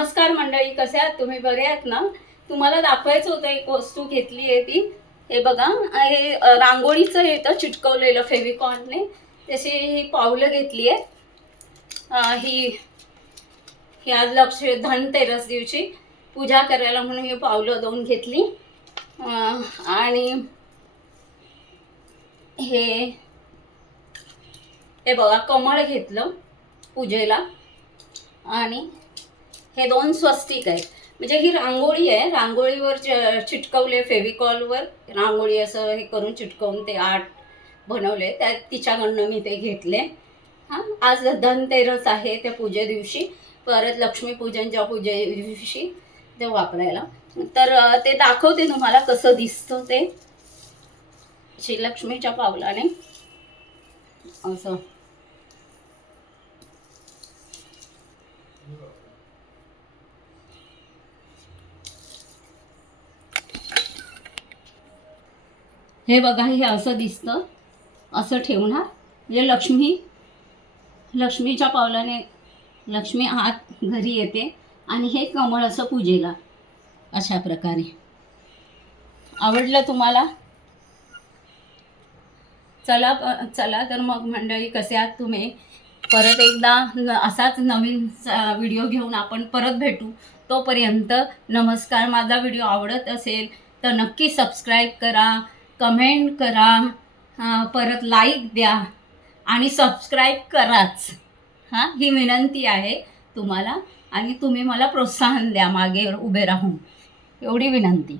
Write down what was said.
नमस्कार मंडळी, कसे आहात तुम्ही? बरे आहात ना? तुम्हाला दाखवायचं होतं, एक वस्तू घेतली आहे ती. हे बघा, हे रांगोळीचं येतं चिटकवलेलं फेविकॉनने. तशी ही पावलं घेतली आहे. ही आज धनतेरस दिवशी पूजा करायला म्हणून ही पावलं 2 घेतली. आणि हे हे बघा, कमळ घेतलं पूजेला. आणि हे 2 स्वस्तिक आहेत. म्हणजे ही रांगोळी आहे, रांगोळीवर चिटकवले फेविकॉलवर रांगोळी असं हे करून चिटकवून ते आर्ट बनवले, त्या तिच्याकडनं मी ते घेतले. हां, आज धनतेरस आहे, त्या पूजे दिवशी, परत लक्ष्मीपूजनच्या पूजे दिवशी ते वापरायला. तर ते दाखवते तुम्हाला कसं दिसतं ते. श्रीलक्ष्मीच्या पावलाने असं. हे बघा, हे असं दिसतं. असं ठेवणार म्हणजे लक्ष्मीच्या पावलाने लक्ष्मी आत घरी येते. आणि हे कमळ असं पूजेला, अशा प्रकारे. आवडलं तुम्हाला? चला तर मग मंडळी, कसे आहात तुम्ही? परत एकदा असाच नवीन व्हिडिओ घेऊन आपण परत भेटू. तोपर्यंत नमस्कार. माझा व्हिडिओ आवडत असेल तर नक्की सबस्क्राईब करा, कमेंट करा, परत लाईक द्या आणि सबस्क्राईब कराच. ही विनंती आहे तुम्हाला. आणि तुम्ही मला प्रोत्साहन द्या मागे उभे राहून, एवढी विनंती.